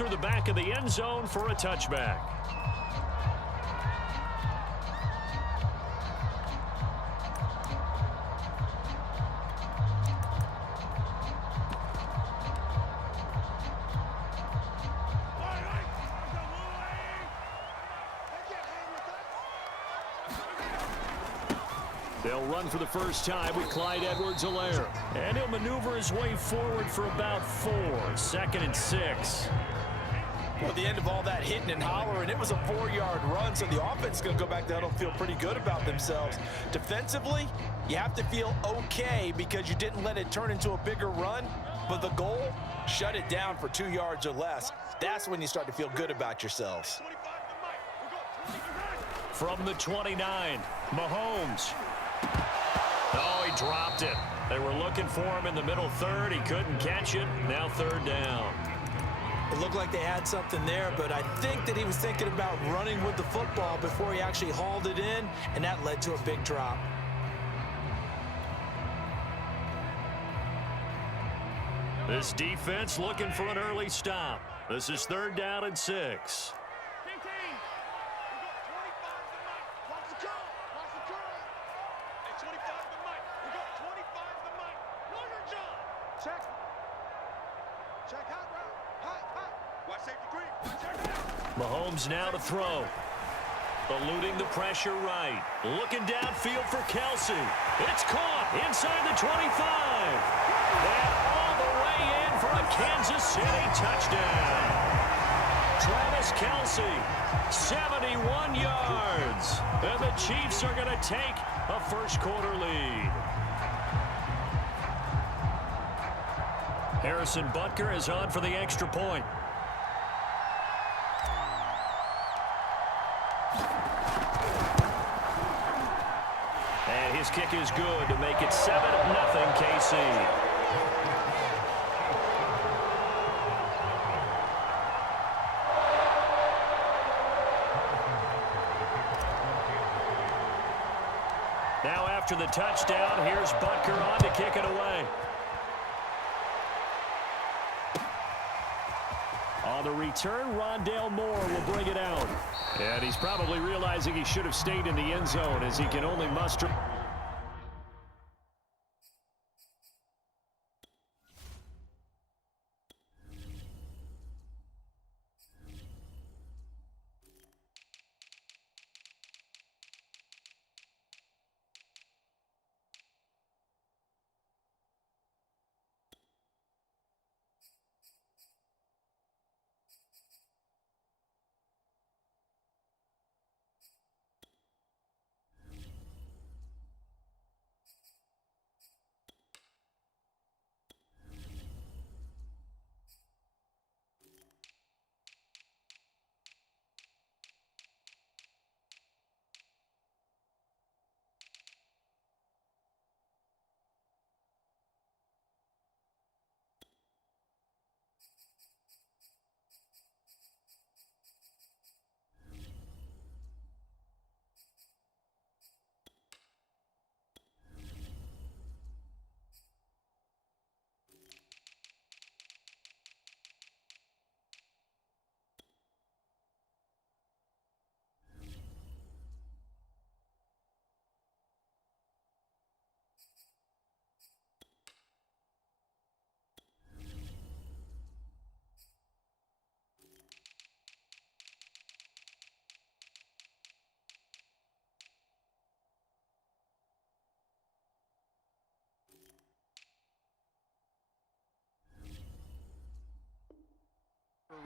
through the back of the end zone for a touchback. They'll run for the first time with Clyde Edwards-Helaire. And he'll maneuver his way forward for about 4. 2nd and 6. Well, at the end of all that hitting and hollering, it was a 4-yard run, so the offense is going to go back to huddle and feel pretty good about themselves. Defensively, you have to feel okay because you didn't let it turn into a bigger run, but the goal, shut it down for 2 yards or less. That's when you start to feel good about yourselves. From the 29, Mahomes. Oh, he dropped it. They were looking for him in the middle third. He couldn't catch it. Now 3rd down. It looked like they had something there, but I think that he was thinking about running with the football before he actually hauled it in, and that led to a big drop. This defense looking for an early stop. This is 3rd down and 6. Mahomes now to throw. Eluding the pressure right. Looking downfield for Kelsey. It's caught inside the 25. And all the way in for a Kansas City touchdown. Travis Kelsey, 71 yards. And the Chiefs are going to take a first-quarter lead. Harrison Butker is on for the extra point. And his kick is good to make it 7-0 KC. Now after the touchdown, here's Butker on to kick it away. On the return, Rondale Moore will bring it out. And he's probably realizing he should have stayed in the end zone as he can only muster.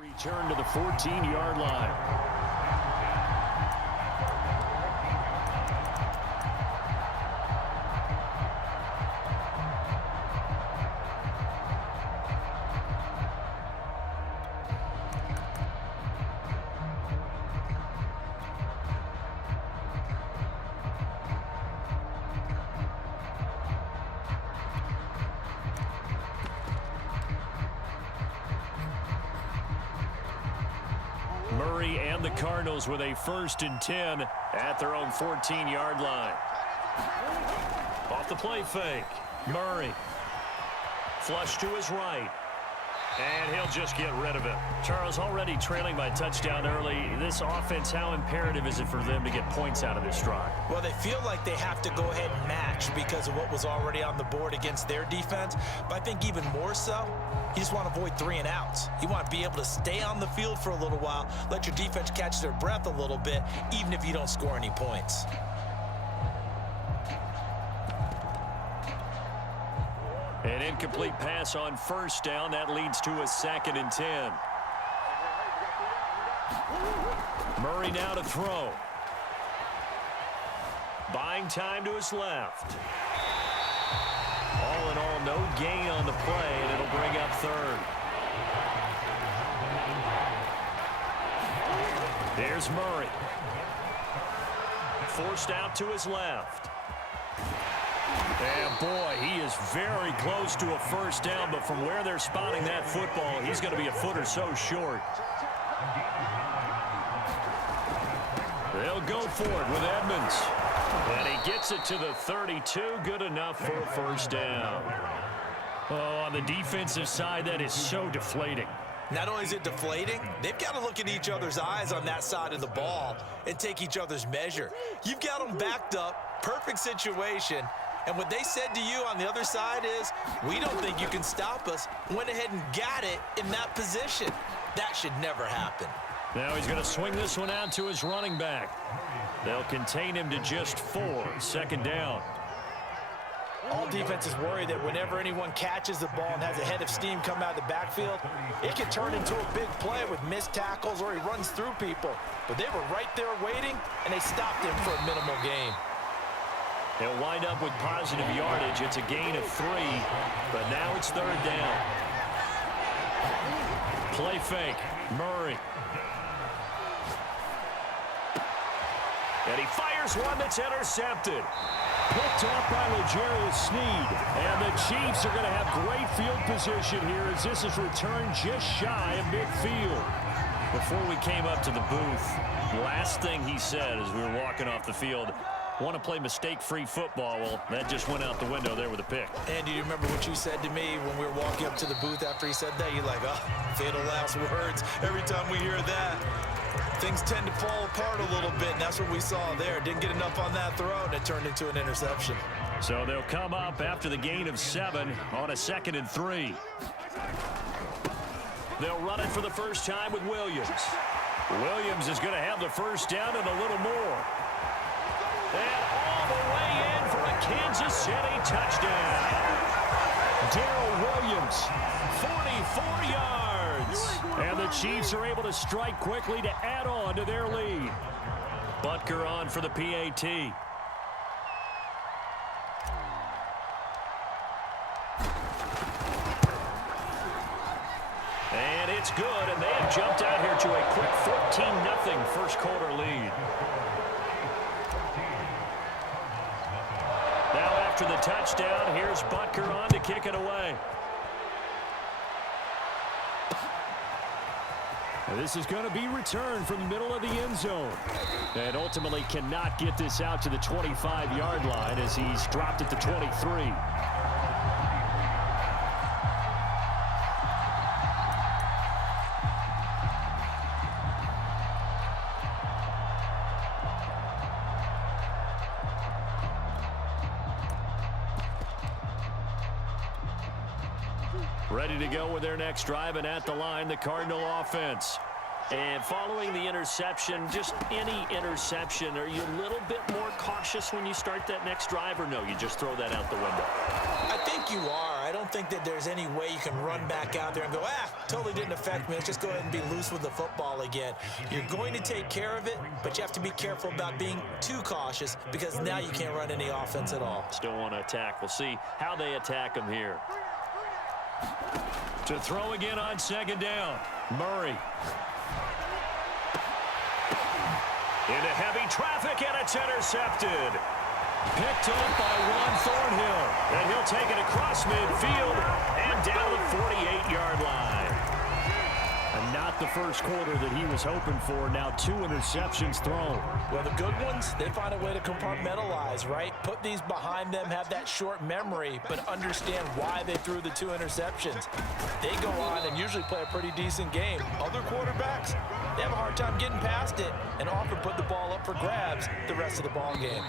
Return to the 14-yard line. Murray and the Cardinals with a 1st and 10 at their own 14-yard line. Off the play fake. Murray. Flush to his right. And he'll just get rid of it. Charles, already trailing by touchdown early. This offense, how imperative is it for them to get points out of this drive? Well, they feel like they have to go ahead and match because of what was already on the board against their defense. But I think even more so, you just want to avoid 3 and outs. You want to be able to stay on the field for a little while, let your defense catch their breath a little bit, even if you don't score any points. An incomplete pass on first down. That leads to a 2nd and 10. Murray now to throw. Buying time to his left. All in all, no gain on the play, and it'll bring up 3rd. Here's Murray. Forced out to his left. And boy, he is very close to a first down, but from where they're spotting that football, he's going to be a foot or so short. They'll go for it with Edmonds. And he gets it to the 32, good enough for a first down. Oh, on the defensive side, that is so deflating. Not only is it deflating, they've got to look at each other's eyes on that side of the ball and take each other's measure. You've got them backed up, perfect situation. And what they said to you on the other side is, we don't think you can stop us. Went ahead and got it in that position. That should never happen. Now he's going to swing this one out to his running back. They'll contain him to just 4. 2nd down. All defenses worry that whenever anyone catches the ball and has a head of steam come out of the backfield, it can turn into a big play with missed tackles or he runs through people. But they were right there waiting, and they stopped him for a minimal gain. They'll wind up with positive yardage. It's a gain of 3, but now it's 3rd down. Play fake. Murray. And he fires one that's intercepted. Picked off by L'Jarius Sneed. And the Chiefs are going to have great field position here as this is returned just shy of midfield. Before we came up to the booth, last thing he said as we were walking off the field, want to play mistake-free football. Well, that just went out the window there with a pick. And do you remember what you said to me when we were walking up to the booth after he said that? You're like, oh, fatal last words. Every time we hear that, things tend to fall apart a little bit, and that's what we saw there. Didn't get enough on that throw, and it turned into an interception. So they'll come up after the gain of 7 on a 2nd and 3. They'll run it for the first time with Williams. Williams is going to have the first down and a little more. And all the way in for a Kansas City touchdown. Darrell Williams, 44 yards. And the Chiefs are able to strike quickly to add on to their lead. Butker on for the PAT. And it's good, and they have jumped out here to a quick 14-0 first quarter lead. Now after the touchdown, here's Butker on to kick it away. And this is going to be returned from the middle of the end zone. And ultimately cannot get this out to the 25-yard line as he's dropped at the 23. Ready to go with their next drive, and at the line, the Cardinal offense. And following the interception, just any interception, are you a little bit more cautious when you start that next drive, or no, you just throw that out the window? I think you are. I don't think that there's any way you can run back out there and go, totally didn't affect me. Let's just go ahead and be loose with the football again. You're going to take care of it, but you have to be careful about being too cautious because now you can't run any offense at all. Still want to attack. We'll see how they attack them here. To throw again on 2nd down. Murray. Into heavy traffic, and it's intercepted. Picked up by Juan Thornhill. And he'll take it across midfield and down the 48-yard line. A not the first quarter that he was hoping for. Now 2 interceptions thrown. Well, the good ones, they find a way to compartmentalize, right? Put these behind them, have that short memory, but understand why they threw the 2 interceptions. They go on and usually play a pretty decent game. Other quarterbacks, they have a hard time getting past it and often put the ball up for grabs the rest of the ball game.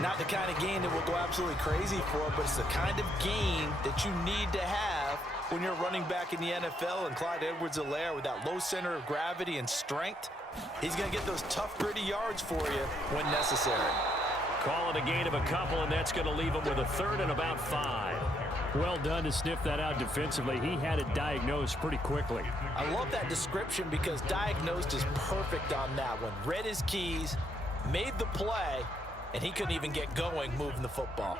Not the kind of game that will go absolutely crazy for, but it's the kind of game that you need to have when you're running back in the NFL. And Clyde Edwards-Helaire, with that low center of gravity and strength, he's going to get those tough, gritty yards for you when necessary. Call it a gain of a couple, and that's going to leave him with a third and about 5. Well done to sniff that out defensively. He had it diagnosed pretty quickly. I love that description because diagnosed is perfect on that one. Read his keys, made the play, and he couldn't even get going moving the football.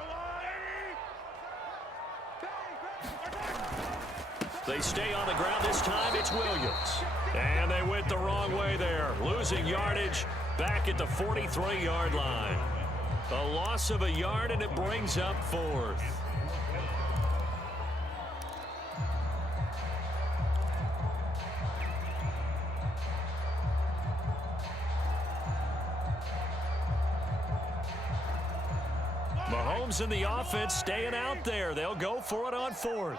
They stay on the ground. This time it's Williams. And they went the wrong way there. Losing yardage back at the 43-yard line. A loss of a yard, and it brings up 4th. Mahomes and the offense staying out there. They'll go for it on 4th.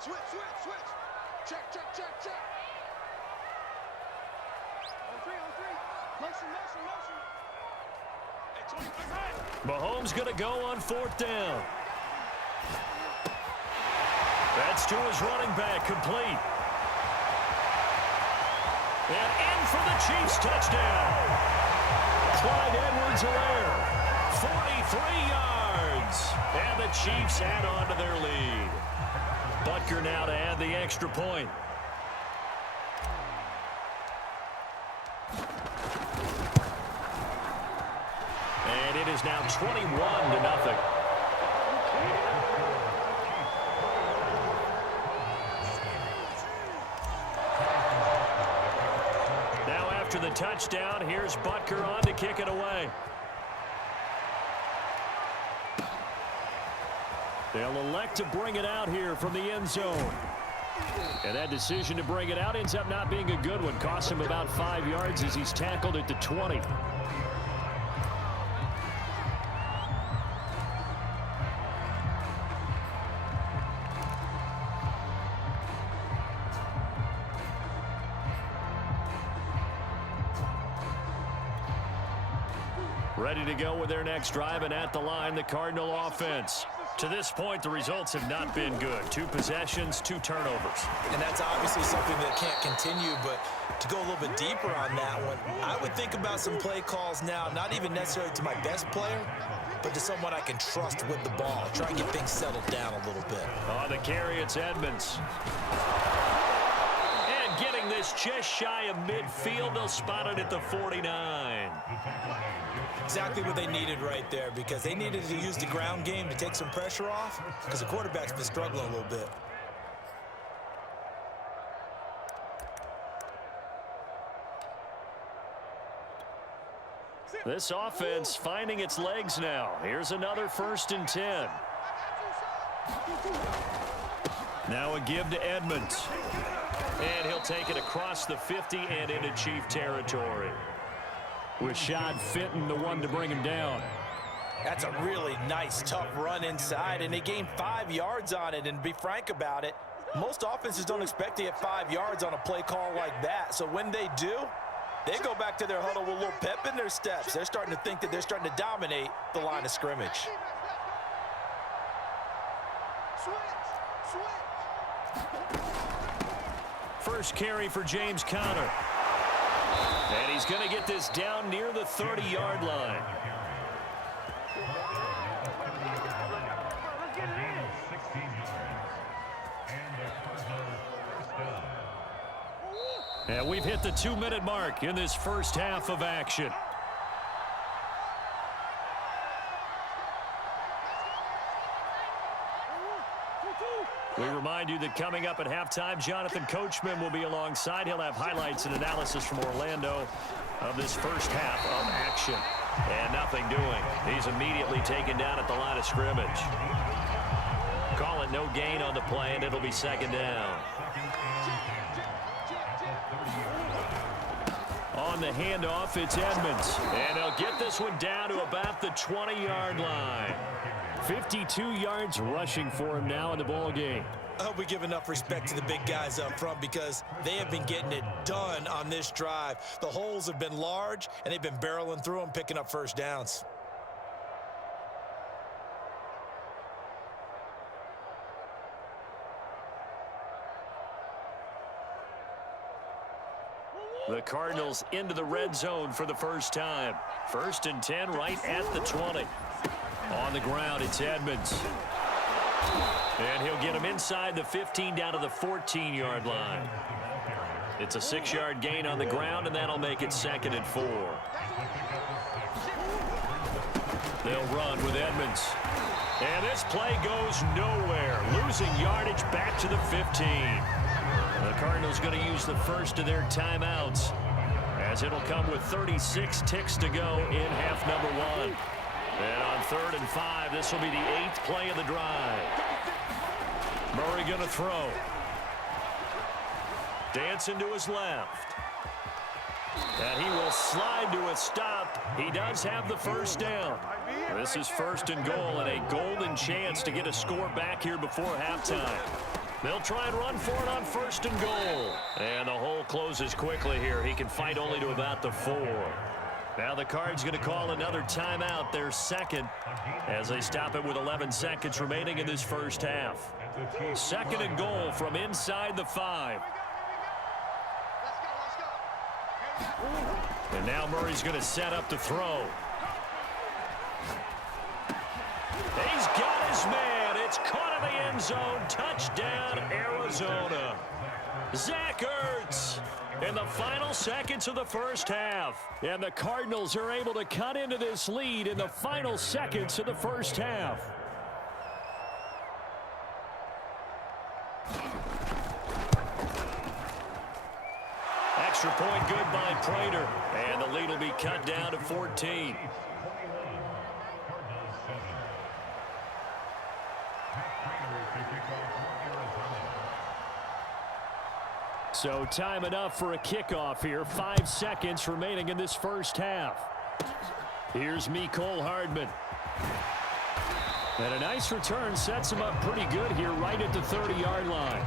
Switch. Check. On three. Motion. Mahomes going to go on 4th down. That's to his running back, complete. And in for the Chiefs touchdown. Clyde Edwards-Helaire. 43 yards. And the Chiefs add on to their lead. Butker now to add the extra point. And it is now 21-0. Now after the touchdown, here's Butker on to kick it away. They'll elect to bring it out here from the end zone. And that decision to bring it out ends up not being a good one. Cost him about 5 yards as he's tackled at the 20. Ready to go with their next drive, and at the line, the Cardinal offense. To this point, the results have not been good. 2 possessions, 2 turnovers. And that's obviously something that can't continue, but to go a little bit deeper on that one, I would think about some play calls now, not even necessarily to my best player, but to someone I can trust with the ball. Try and get things settled down a little bit. On the carry, it's Edmonds. And getting this just shy of midfield, they'll spot it at the 49. Exactly what they needed right there, because they needed to use the ground game to take some pressure off, because the quarterback's been struggling a little bit. This offense finding its legs now. Here's another 1st and 10. Now a give to Edmonds. And he'll take it across the 50 and into Chief territory. With Rashad Fenton the one to bring him down. That's a really nice, tough run inside, and they gained 5 yards on it. And be frank about it, most offenses don't expect to get 5 yards on a play call like that. So when they do, they go back to their huddle with a little pep in their steps. They're starting to think that they're starting to dominate the line of scrimmage. First carry for James Conner. And he's going to get this down near the 30-yard line. And we've hit the 2-minute mark in this first half of action. We remind you that coming up at halftime, Jonathan Coachman will be alongside. He'll have highlights and analysis from Orlando of this first half of action. And nothing doing. He's immediately taken down at the line of scrimmage. Call it no gain on the play, and it'll be 2nd down. on the handoff. It's Edmonds. And they'll get this one down to about the 20-yard line. 52 yards rushing for him now in the ball game. I hope we give enough respect to the big guys up front because they have been getting it done on this drive. The holes have been large, and they've been barreling through them, picking up first downs. The Cardinals into the red zone for the first time. 1st and 10 right at the 20. On the ground, it's Edmonds. And he'll get him inside the 15 down to the 14-yard line. It's a 6-yard gain on the ground, and that'll make it 2nd and 4. They'll run with Edmonds. And this play goes nowhere. Losing yardage back to the 15. The Cardinals going to use the first of their timeouts, as it'll come with 36 ticks to go in half number 1. And on 3rd and 5, this will be the 8th play of the drive. Murray going to throw. Dancing to his left. And he will slide to a stop. He does have the first down. This is 1st and goal, and a golden chance to get a score back here before halftime. They'll try and run for it on 1st and goal. And the hole closes quickly here. He can fight only to about the 4. Now the Cards going to call another timeout, their second, as they stop it with 11 seconds remaining in this first half. 2nd and goal from inside the 5. And now Murray's going to set up to throw. He's got his man. It's caught in the end zone. Touchdown, Arizona. Zach Ertz in the final seconds of the first half. And the Cardinals are able to cut into this lead in the final seconds of the first half. Extra point good by Prater. And the lead will be cut down to 14. So time enough for a kickoff here. 5 seconds remaining in this first half. Here's Mecole Hardman. And a nice return sets him up pretty good here right at the 30-yard line.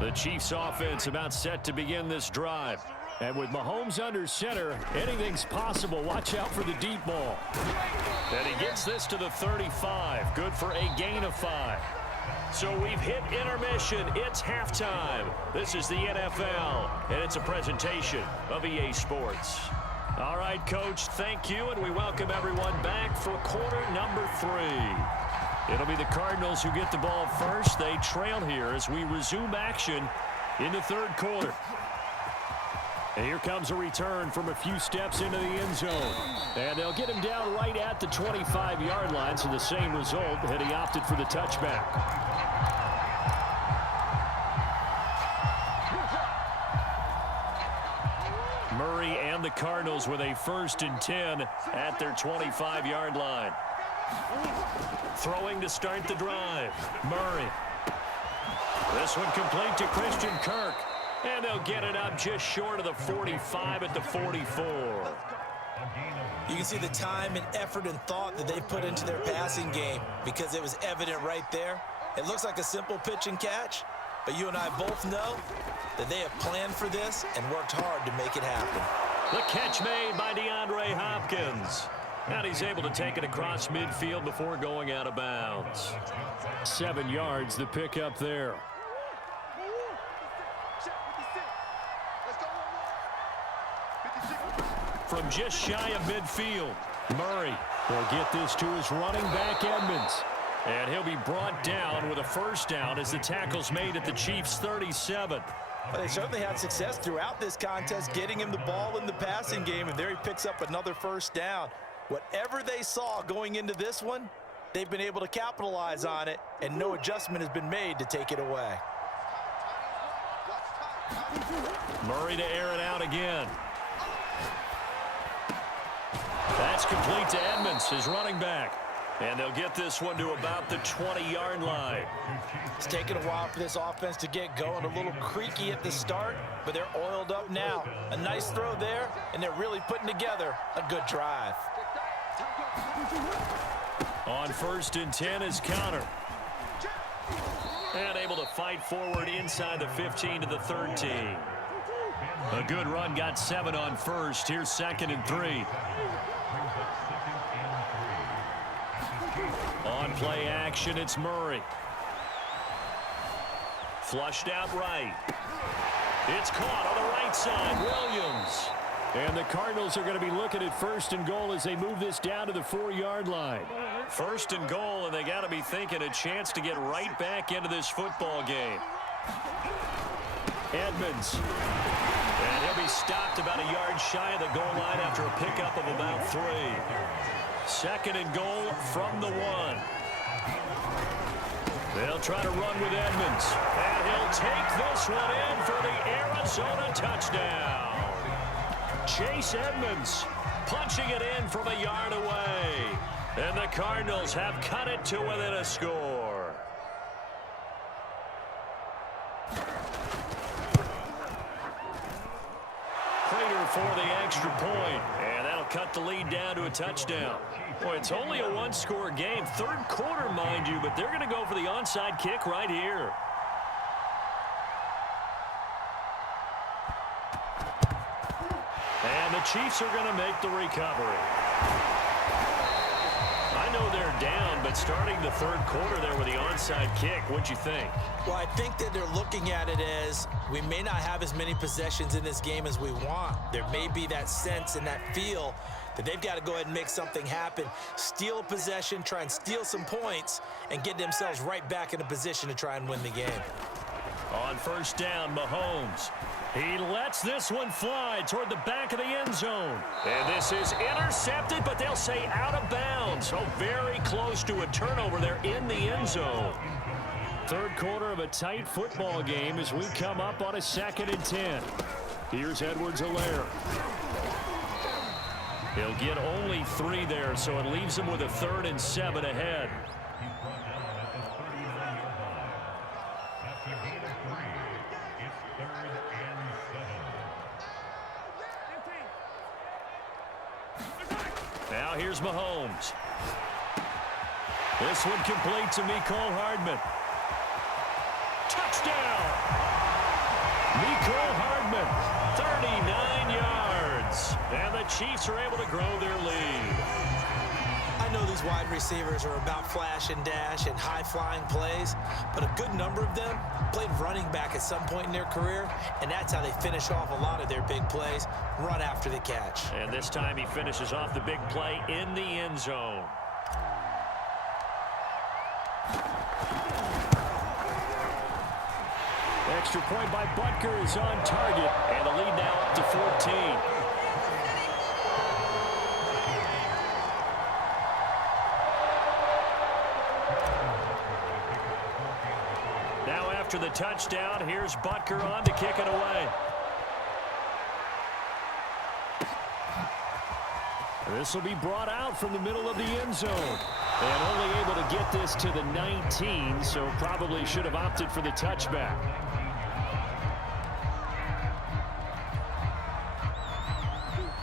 The Chiefs offense about set to begin this drive. And with Mahomes under center, anything's possible. Watch out for the deep ball. And he gets this to the 35. Good for a gain of 5. So we've hit intermission. It's halftime. This is the NFL, and it's a presentation of EA Sports. All right, Coach, thank you, and we welcome everyone back for quarter number 3. It'll be the Cardinals who get the ball first. They trail here as we resume action in the 3rd quarter. And here comes a return from a few steps into the end zone. And they'll get him down right at the 25-yard line, so the same result, and he opted for the touchback. Murray and the Cardinals with a 1st and 10 at their 25-yard line. Throwing to start the drive. Murray. This one complete to Christian Kirk. And they'll get it up just short of the 45 at the 44. You can see the time and effort and thought that they've put into their passing game because it was evident right there. It looks like a simple pitch and catch, but you and I both know that they have planned for this and worked hard to make it happen. The catch made by DeAndre Hopkins. And he's able to take it across midfield before going out of bounds. 7 yards, the pickup there. From just shy of midfield, Murray will get this to his running back, Edmonds. And he'll be brought down with a first down as the tackle's made at the Chiefs' 37. Well, they certainly had success throughout this contest, getting him the ball in the passing game, and there he picks up another first down. Whatever they saw going into this one, they've been able to capitalize on it, and no adjustment has been made to take it away. Murray to air it out again. That's complete to Edmonds, his running back. And they'll get this one to about the 20-yard line. It's taken a while for this offense to get going. A little creaky at the start, but they're oiled up now. A nice throw there, and they're really putting together a good drive. On 1st and 10 is Counter. And able to fight forward inside the 15 to the 13. A good run, got 7 on 1st. Here's 2nd and 3. On play action, it's Murray. Flushed out right. It's caught on the right side, Williams. And the Cardinals are going to be looking at 1st and goal as they move this down to the 4-yard line. 1st and goal, and they got to be thinking a chance to get right back into this football game. Edmonds. And he'll be stopped about a yard shy of the goal line after a pickup of about 3. 2nd and goal from the 1. They'll try to run with Edmonds. And he'll take this one in for the Arizona touchdown. Chase Edmonds punching it in from a yard away. And the Cardinals have cut it to within a score. Prater for the extra point. And that'll cut the lead down to a touchdown. Boy, it's only a one-score game. 3rd quarter, mind you, but they're going to go for the onside kick right here. And the Chiefs are going to make the recovery. I know they're down, but starting the 3rd quarter there with the onside kick, what'd you think? Well, I think that they're looking at it as we may not have as many possessions in this game as we want. There may be that sense and that feel that they've got to go ahead and make something happen, steal a possession, try and steal some points, and get themselves right back in a position to try and win the game. On 1st down, Mahomes. He lets this one fly toward the back of the end zone. And this is intercepted, but they'll say out of bounds. So very close to a turnover there in the end zone. 3rd quarter of a tight football game as we come up on a 2nd and 10. Here's Edwards-Helaire. He'll get only 3 there, so it leaves him with a 3rd and 7 ahead. Now here's Mahomes. This one complete to Mecole Hardman. Touchdown! Mecole Hardman, 39 yards. And the Chiefs are able to grow their lead. I know these wide receivers are about flash and dash and high-flying plays, but a good number of them played running back at some point in their career, and that's how they finish off a lot of their big plays, run after the catch. And this time he finishes off the big play in the end zone. Extra point by Butker is on target, and the lead now up to 14. Now after the touchdown, here's Butker on to kick it away. This will be brought out from the middle of the end zone. And only able to get this to the 19, so probably should have opted for the touchback.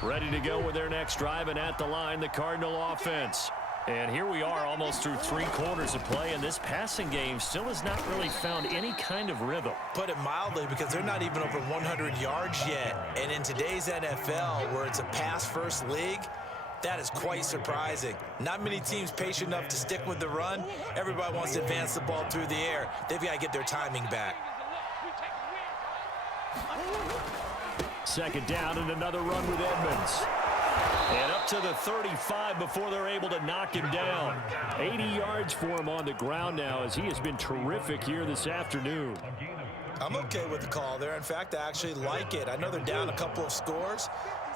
Ready to go with their next drive, and at the line, the Cardinal offense. And here we are almost through 3 quarters of play, and this passing game still has not really found any kind of rhythm. Put it mildly, because they're not even over 100 yards yet. And in today's NFL, where it's a pass-first league, that is quite surprising. Not many teams patient enough to stick with the run. Everybody wants to advance the ball through the air. They've got to get their timing back. 2nd down and another run with Edmonds. And up to the 35 before they're able to knock him down. 80 yards for him on the ground now, as he has been terrific here this afternoon. I'm okay with the call there. In fact, I actually like it. I know they're down a couple of scores,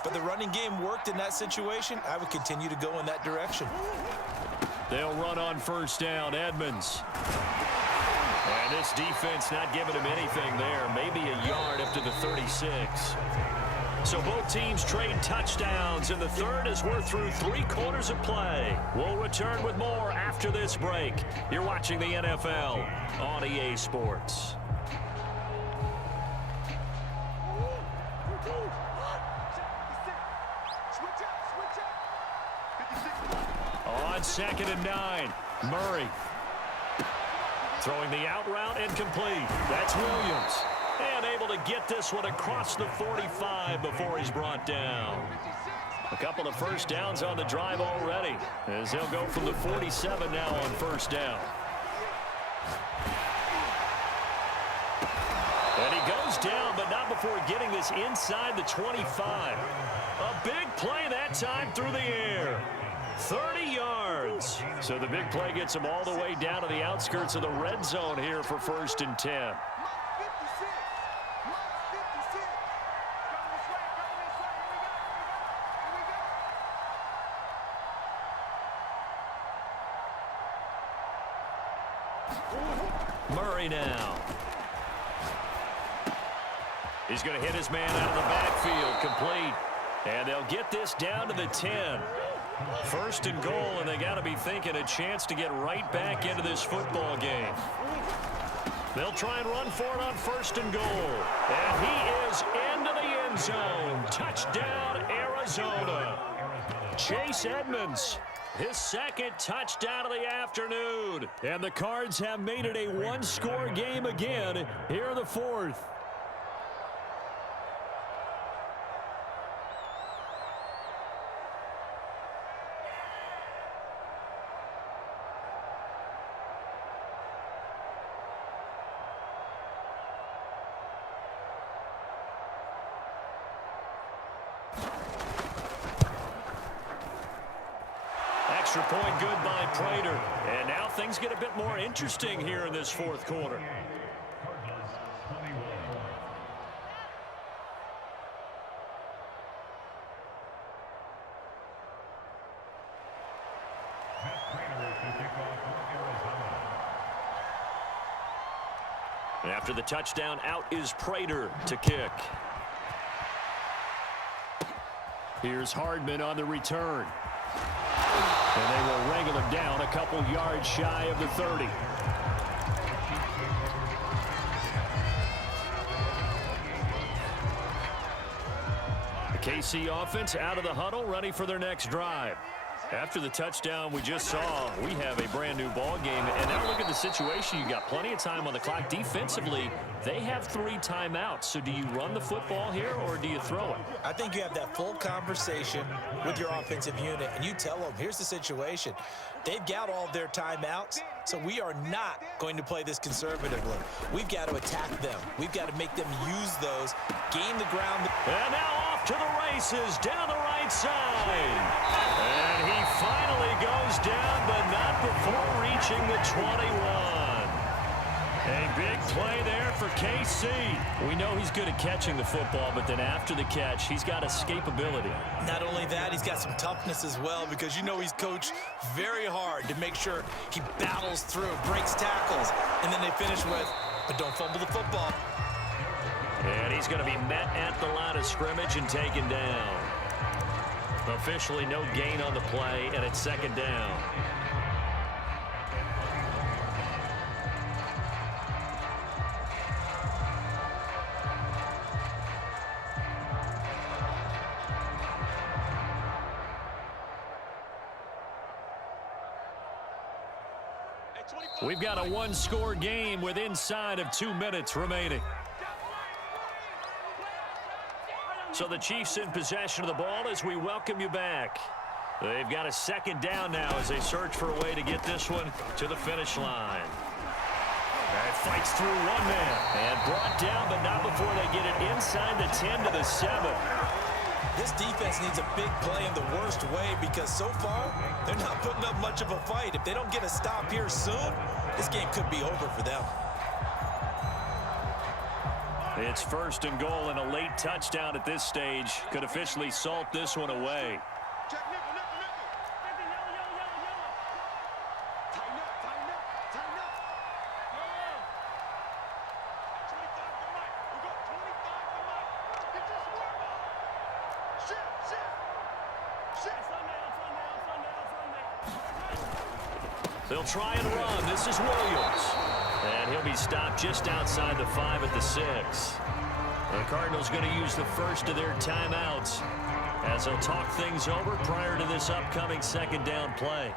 but the running game worked in that situation. I would continue to go in that direction. They'll run on 1st down. Edmonds. And And this defense not giving him anything there. Maybe a yard up to the 36. So both teams trade touchdowns in the third as we're through 3 quarters of play. We'll return with more after this break. You're watching the NFL on EA Sports. On 2nd and 9, Murray. Throwing the out route and complete. That's Williams. And able to get this one across the 45 before he's brought down. A couple of first downs on the drive already, as he'll go from the 47 now on first down. And he goes down, but not before getting this inside the 25. A big play that time through the air. 30 yards. So the big play gets him all the way down to the outskirts of the red zone here for 1st and 10. Murray now. He's going to hit his man out of the backfield, complete. And they'll get this down to the 10. 1st and goal, and they got to be thinking a chance to get right back into this football game. They'll try and run for it on 1st and goal. And he is into the end zone. Touchdown, Arizona. Chase Edmonds, his 2nd touchdown of the afternoon. And the Cards have made it a 1-score game again here in the 4th. Extra point good by Prater. And now things get a bit more interesting here in this 4th quarter. And after the touchdown, out is Prater to kick. Here's Hardman on the return. And they will wrangle him down a couple yards shy of the 30. The KC offense out of the huddle, ready for their next drive. After the touchdown we just saw, we have a brand new ball game. And now look at the situation. You got plenty of time on the clock. Defensively, they have 3 timeouts. So do you run the football here or do you throw it? I think you have that full conversation with your offensive unit, and you tell them, here's the situation. They've got all of their timeouts, so we are not going to play this conservatively. We've got to attack them. We've got to make them use those, gain the ground. And now off to the races down the right side. And he finally goes down, but not before reaching the 21. A big play there for KC. We know he's good at catching the football, but then after the catch, he's got escapability. Not only that, he's got some toughness as well, because you know he's coached very hard to make sure he battles through, breaks tackles, and then they finish with, but don't fumble the football. And he's going to be met at the line of scrimmage and taken down. Officially no gain on the play, and it's 2nd down. We've got a 1-score game with inside of 2 minutes remaining. So the Chiefs in possession of the ball as we welcome you back. They've got a 2nd down now as they search for a way to get this one to the finish line. And fights through one man and brought down, but not before they get it inside the 10 to the 7. This defense needs a big play in the worst way, because so far they're not putting up much of a fight. If they don't get a stop here soon, this game could be over for them. It's 1st and goal, and a late touchdown at this stage could officially salt this one away. They'll try and run. This is Williams. And he'll be stopped just outside the 5 at the 6. The Cardinals going to use the first of their timeouts as they'll talk things over prior to this upcoming second down play.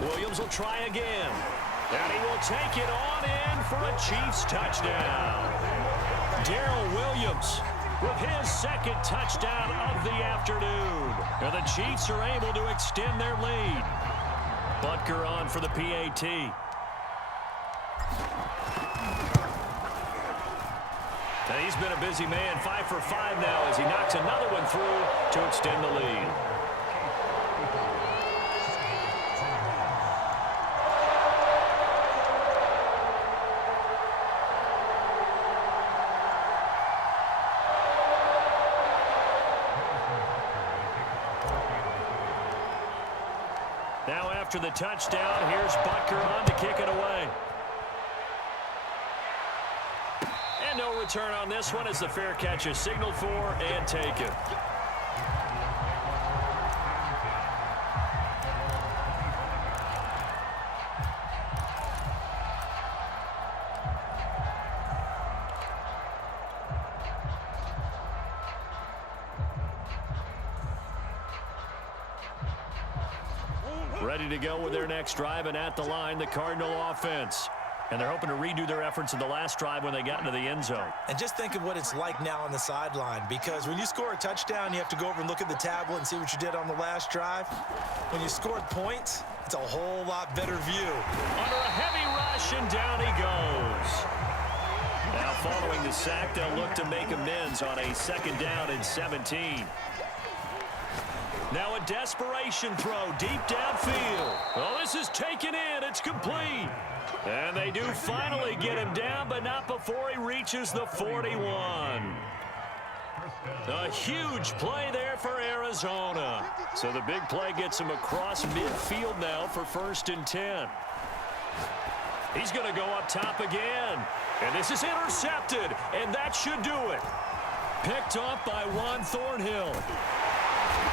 Williams will try again. And he will take it on in for a Chiefs touchdown. Darrell Williams with his second touchdown of the afternoon. And the Chiefs are able to extend their lead. Butker on for the PAT. And he's been a busy man, 5 for 5 now as he knocks another one through to extend the lead. Now after the touchdown, here's Butker on to kick it away. And no return on this one as the fair catch is signaled for and taken. Ready to go with their next drive, and at the line, the Cardinal offense. And they're hoping to redo their efforts in the last drive when they got into the end zone. And just think of what it's like now on the sideline, because when you score a touchdown, you have to go over and look at the tablet and see what you did on the last drive. When you scored points, it's a whole lot better view. Under a heavy rush, and down he goes. Now following the sack, they'll look to make amends on a second down and 17. Now a desperation throw deep downfield. Oh, this is taken in. It's complete. And they do finally get him down, but not before he reaches the 41. A huge play there for Arizona. So the big play gets him across midfield now for 1st and 10. He's going to go up top again. And this is intercepted, and that should do it. Picked off by Juan Thornhill.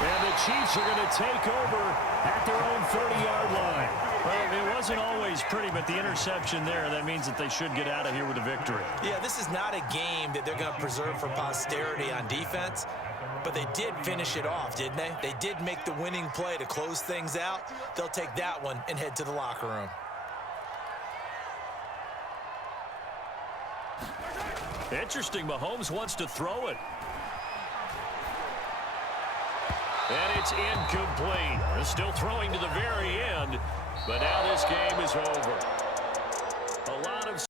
And the Chiefs are going to take over at their own 30-yard line. Well, it wasn't always pretty, but the interception there, that means that they should get out of here with a victory. Yeah, this is not a game that they're going to preserve for posterity on defense, but they did finish it off, didn't they? They did make the winning play to close things out. They'll take that one and head to the locker room. Interesting, Mahomes wants to throw it. And it's incomplete. They're still throwing to the very end, but now this game is over.